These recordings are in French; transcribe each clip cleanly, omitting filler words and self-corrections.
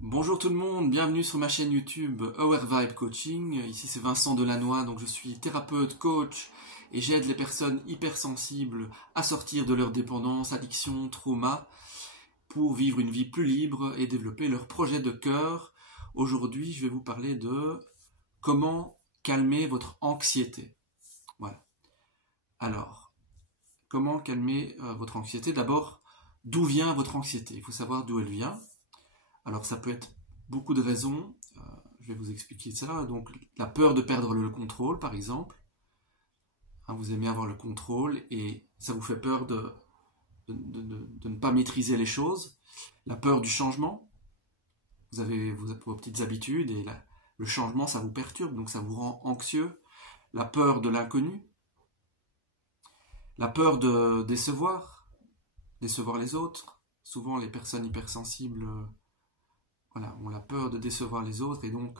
Bonjour tout le monde, bienvenue sur ma chaîne YouTube Our Vibe Coaching. Ici c'est Vincent Delannoy, donc je suis thérapeute, coach et j'aide les personnes hypersensibles à sortir de leur dépendance, addiction, trauma pour vivre une vie plus libre et développer leur projet de cœur. Aujourd'hui, je vais vous parler de comment calmer votre anxiété. Voilà. Alors, comment calmer votre anxiété? D'abord, d'où vient votre anxiété? Il faut savoir d'où elle vient. Alors ça peut être beaucoup de raisons, je vais vous expliquer ça. Donc la peur de perdre le contrôle par exemple. Vous aimez avoir le contrôle et ça vous fait peur de ne pas maîtriser les choses. La peur du changement, vous avez vos petites habitudes et le changement ça vous perturbe, donc ça vous rend anxieux. La peur de l'inconnu, la peur de décevoir les autres. Souvent les personnes hypersensibles ont la peur de décevoir les autres et donc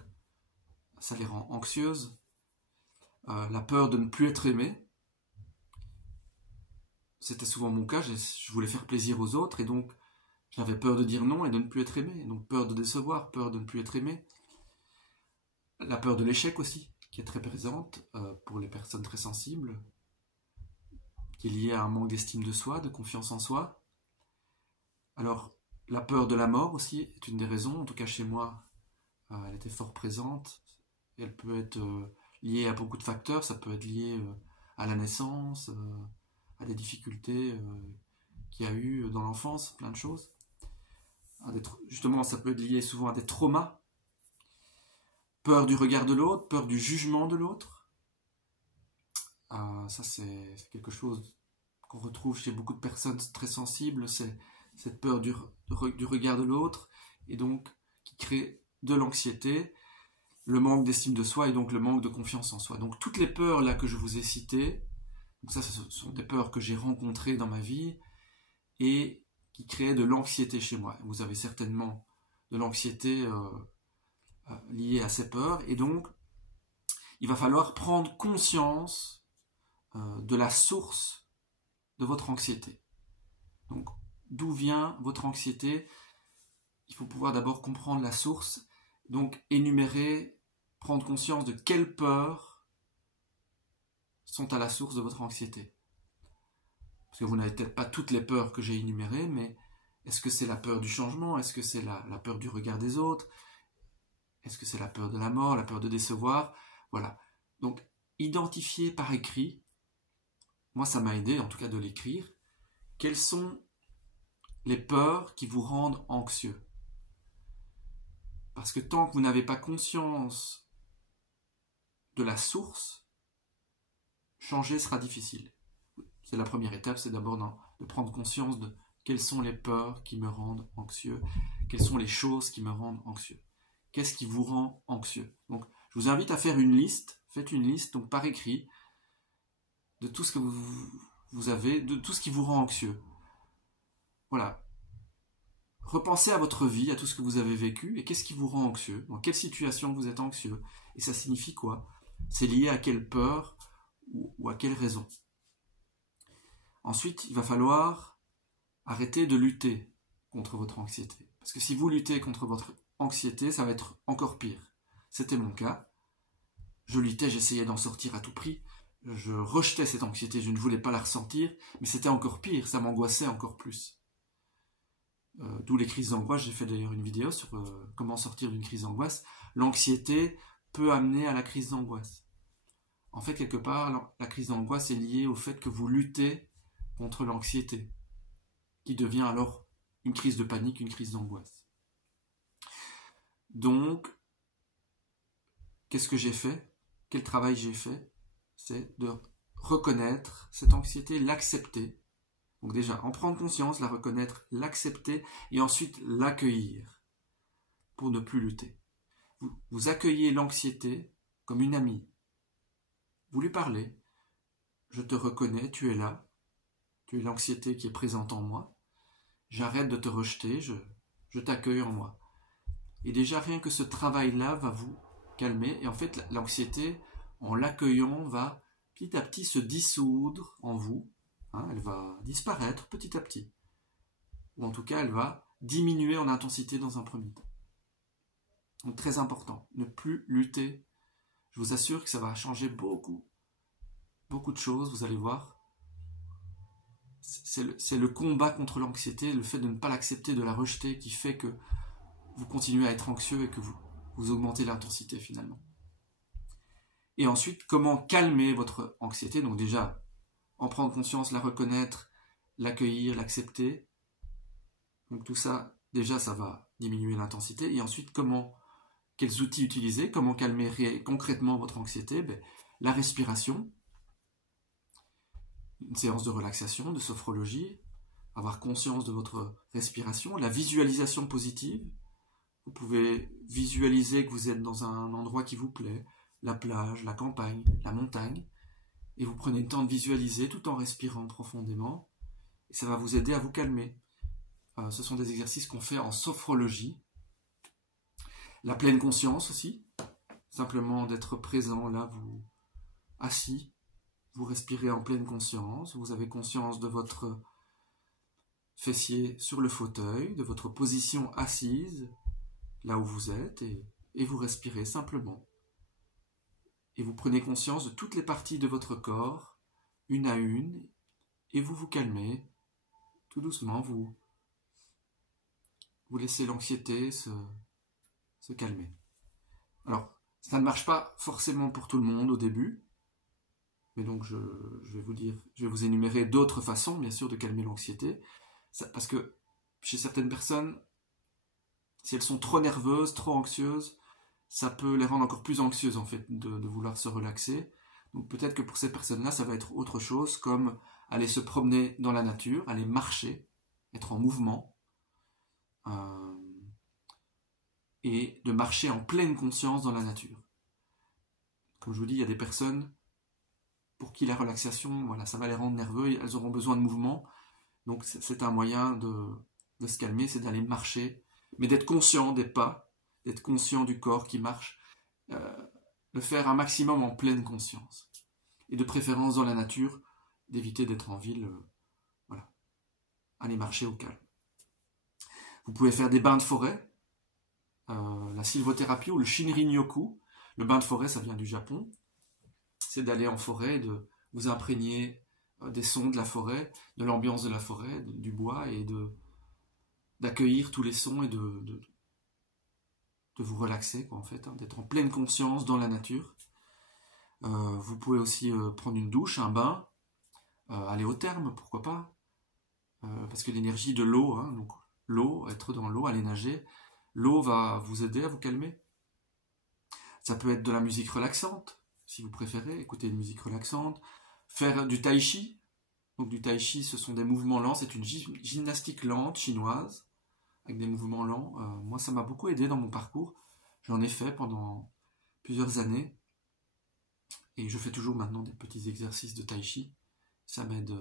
ça les rend anxieuses. La peur de ne plus être aimé. C'était souvent mon cas, je voulais faire plaisir aux autres et donc j'avais peur de dire non et de ne plus être aimé. Donc peur de décevoir, peur de ne plus être aimé. La peur de l'échec aussi, qui est très présente pour les personnes très sensibles, qui est liée à un manque d'estime de soi, de confiance en soi. Alors, la peur de la mort aussi est une des raisons, en tout cas chez moi, elle était fort présente. Elle peut être liée à beaucoup de facteurs, ça peut être lié à la naissance, à des difficultés qu'il y a eu dans l'enfance, plein de choses. Justement, ça peut être lié souvent à des traumas. Peur du regard de l'autre, peur du jugement de l'autre. Ça, c'est quelque chose qu'on retrouve chez beaucoup de personnes très sensibles, c'est cette peur du regard de l'autre, et donc qui crée de l'anxiété, le manque d'estime de soi et donc le manque de confiance en soi. Donc toutes les peurs là que je vous ai citées, donc ça ce sont des peurs que j'ai rencontrées dans ma vie et qui créaient de l'anxiété chez moi. Vous avez certainement de l'anxiété liée à ces peurs et donc il va falloir prendre conscience de la source de votre anxiété. Donc d'où vient votre anxiété? Il faut pouvoir d'abord comprendre la source, donc énumérer, prendre conscience de quelles peurs sont à la source de votre anxiété. Parce que vous n'avez peut-être pas toutes les peurs que j'ai énumérées, mais est-ce que c'est la peur du changement? Est-ce que c'est la peur du regard des autres? Est-ce que c'est la peur de la mort, la peur de décevoir? Voilà. Donc, identifier par écrit, moi ça m'a aidé en tout cas de l'écrire, quelles sont les peurs qui vous rendent anxieux. Parce que tant que vous n'avez pas conscience de la source, changer sera difficile. C'est la première étape, c'est d'abord de prendre conscience de quelles sont les peurs qui me rendent anxieux, quelles sont les choses qui me rendent anxieux. Qu'est-ce qui vous rend anxieux? Donc, je vous invite à faire une liste, faites une liste, donc par écrit, de tout ce que vous avez, de tout ce qui vous rend anxieux. Voilà. Repensez à votre vie, à tout ce que vous avez vécu, et qu'est-ce qui vous rend anxieux? Dans quelle situation vous êtes anxieux? Et ça signifie quoi? C'est lié à quelle peur ou à quelle raison? Ensuite, il va falloir arrêter de lutter contre votre anxiété. Parce que si vous luttez contre votre anxiété, ça va être encore pire. C'était mon cas. Je luttais, j'essayais d'en sortir à tout prix. Je rejetais cette anxiété, je ne voulais pas la ressentir, mais c'était encore pire, ça m'angoissait encore plus. D'où les crises d'angoisse, j'ai fait d'ailleurs une vidéo sur comment sortir d'une crise d'angoisse. L'anxiété peut amener à la crise d'angoisse. En fait, quelque part, la crise d'angoisse est liée au fait que vous luttez contre l'anxiété, qui devient alors une crise de panique, une crise d'angoisse. Donc, qu'est-ce que j'ai fait? Quel travail j'ai fait? C'est de reconnaître cette anxiété, l'accepter. Donc déjà, en prendre conscience, la reconnaître, l'accepter et ensuite l'accueillir pour ne plus lutter. Vous accueillez l'anxiété comme une amie. Vous lui parlez. Je te reconnais, tu es là. Tu es l'anxiété qui est présente en moi. J'arrête de te rejeter, je t'accueille en moi. Et déjà, rien que ce travail-là va vous calmer. Et en fait, l'anxiété, en l'accueillant, va petit à petit se dissoudre en vous. Elle va disparaître petit à petit. Ou en tout cas, elle va diminuer en intensité dans un premier temps. Donc très important, ne plus lutter. Je vous assure que ça va changer beaucoup de choses, vous allez voir. C'est le combat contre l'anxiété, le fait de ne pas l'accepter, de la rejeter, qui fait que vous continuez à être anxieux et que vous augmentez l'intensité finalement. Et ensuite, comment calmer votre anxiété? Donc déjà, en prendre conscience, la reconnaître, l'accueillir, l'accepter. Donc tout ça, déjà, ça va diminuer l'intensité. Et ensuite, quels outils utiliser? Comment calmer concrètement votre anxiété? La respiration, une séance de relaxation, de sophrologie, avoir conscience de votre respiration, la visualisation positive. Vous pouvez visualiser que vous êtes dans un endroit qui vous plaît, la plage, la campagne, la montagne, et vous prenez le temps de visualiser tout en respirant profondément, et ça va vous aider à vous calmer. Ce sont des exercices qu'on fait en sophrologie. La pleine conscience aussi, simplement d'être présent là, vous assis, vous respirez en pleine conscience, vous avez conscience de votre fessier sur le fauteuil, de votre position assise, là où vous êtes, et vous respirez simplement. Et vous prenez conscience de toutes les parties de votre corps, une à une, et vous vous calmez, tout doucement, vous laissez l'anxiété se calmer. Alors, ça ne marche pas forcément pour tout le monde au début, mais donc je vais vous énumérer d'autres façons, bien sûr, de calmer l'anxiété, parce que chez certaines personnes, si elles sont trop nerveuses, trop anxieuses, ça peut les rendre encore plus anxieuses en fait de vouloir se relaxer. Donc peut-être que pour ces personnes-là, ça va être autre chose, comme aller se promener dans la nature, aller marcher, être en mouvement, et de marcher en pleine conscience dans la nature. Comme je vous dis, il y a des personnes pour qui la relaxation, voilà, ça va les rendre nerveux, elles auront besoin de mouvement. Donc c'est un moyen de se calmer, c'est d'aller marcher, mais d'être conscient des pas, d'être conscient du corps qui marche, de faire un maximum en pleine conscience. Et de préférence dans la nature, d'éviter d'être en ville, voilà. Aller marcher au calme. Vous pouvez faire des bains de forêt, la sylvothérapie ou le Shinrin-yoku. Le bain de forêt, ça vient du Japon. C'est d'aller en forêt et de vous imprégner des sons de la forêt, de l'ambiance de la forêt, du bois, et d'accueillir tous les sons et de vous relaxer, quoi, en fait, hein, d'être en pleine conscience dans la nature. Vous pouvez aussi prendre une douche, un bain, aller au therme, pourquoi pas, parce que l'énergie de l'eau, hein, donc l'eau, être dans l'eau, aller nager, l'eau va vous aider à vous calmer. Ça peut être de la musique relaxante, si vous préférez, écouter une musique relaxante, faire du tai chi. Donc du tai chi, ce sont des mouvements lents, c'est une gymnastique lente chinoise, avec des mouvements lents. Moi, ça m'a beaucoup aidé dans mon parcours. J'en ai fait pendant plusieurs années. Et je fais toujours maintenant des petits exercices de tai chi. Ça m'aide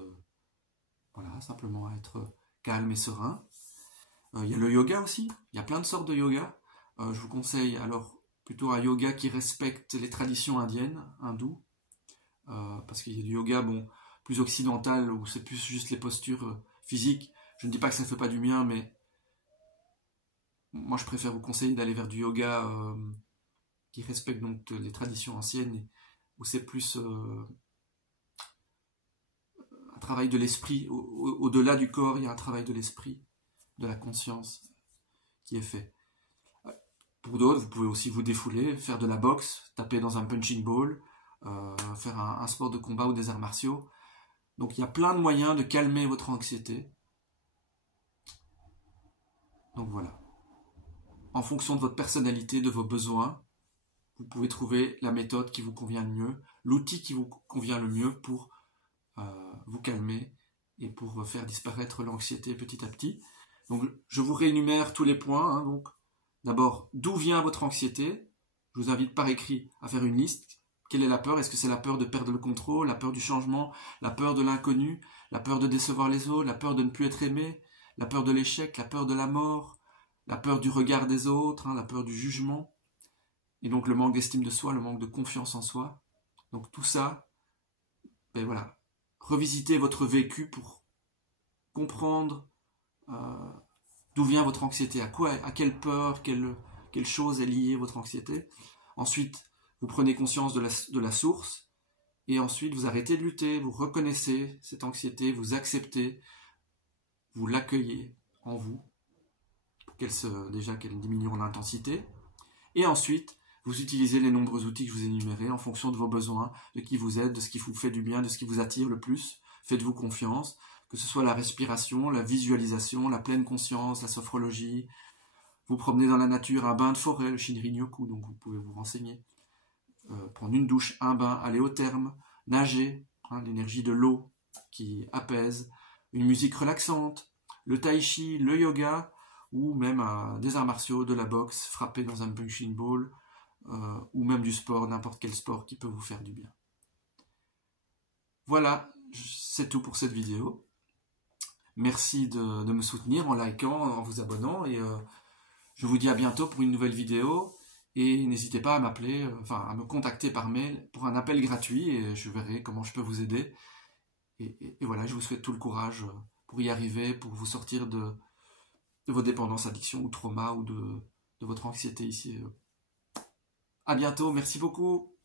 voilà, simplement à être calme et serein. Il y a le yoga aussi. Il y a plein de sortes de yoga. Je vous conseille alors plutôt un yoga qui respecte les traditions indiennes, hindoues. Parce qu'il y a du yoga plus occidental, où c'est plus juste les postures physiques. Je ne dis pas que ça ne fait pas du bien, mais moi je préfère vous conseiller d'aller vers du yoga qui respecte donc les traditions anciennes, où c'est plus un travail de l'esprit. Au-delà du corps, il y a un travail de l'esprit, de la conscience qui est fait. Pour d'autres, vous pouvez aussi vous défouler, faire de la boxe, taper dans un punching ball, faire un sport de combat ou des arts martiaux. Donc il y a plein de moyens de calmer votre anxiété. Donc voilà. En fonction de votre personnalité, de vos besoins, vous pouvez trouver la méthode qui vous convient le mieux, l'outil qui vous convient le mieux pour vous calmer et pour faire disparaître l'anxiété petit à petit. Donc je vous réénumère tous les points. Hein, donc d'abord, d'où vient votre anxiété? Je vous invite par écrit à faire une liste. Quelle est la peur? Est-ce que c'est la peur de perdre le contrôle, la peur du changement, la peur de l'inconnu, la peur de décevoir les autres, la peur de ne plus être aimé, la peur de l'échec, la peur de la mort, la peur du regard des autres, hein, la peur du jugement, et donc le manque d'estime de soi, le manque de confiance en soi. Donc tout ça, voilà, revisitez votre vécu pour comprendre d'où vient votre anxiété, à quelle peur, quelle quelle chose est liée à votre anxiété. Ensuite, vous prenez conscience de la source, et ensuite vous arrêtez de lutter, vous reconnaissez cette anxiété, vous acceptez, vous l'accueillez en vous, pour qu'elle diminue en intensité. Et ensuite, vous utilisez les nombreux outils que je vous ai énumérés en fonction de vos besoins, de qui vous êtes, de ce qui vous fait du bien, de ce qui vous attire le plus. Faites-vous confiance, que ce soit la respiration, la visualisation, la pleine conscience, la sophrologie. Vous promenez dans la nature, un bain de forêt, le Shinrin-yoku, donc vous pouvez vous renseigner. Prendre une douche, un bain, aller au therme, nager, l'énergie de l'eau qui apaise, une musique relaxante, le tai chi, le yoga, ou même des arts martiaux, de la boxe, frapper dans un punching ball, ou même du sport, n'importe quel sport qui peut vous faire du bien. Voilà, c'est tout pour cette vidéo. Merci de me soutenir en likant, en vous abonnant, et je vous dis à bientôt pour une nouvelle vidéo. Et n'hésitez pas à m'appeler, à me contacter par mail pour un appel gratuit, et je verrai comment je peux vous aider. Et voilà, je vous souhaite tout le courage pour y arriver, pour vous sortir de vos dépendances, addictions ou traumas, ou de votre anxiété ici. À bientôt, merci beaucoup.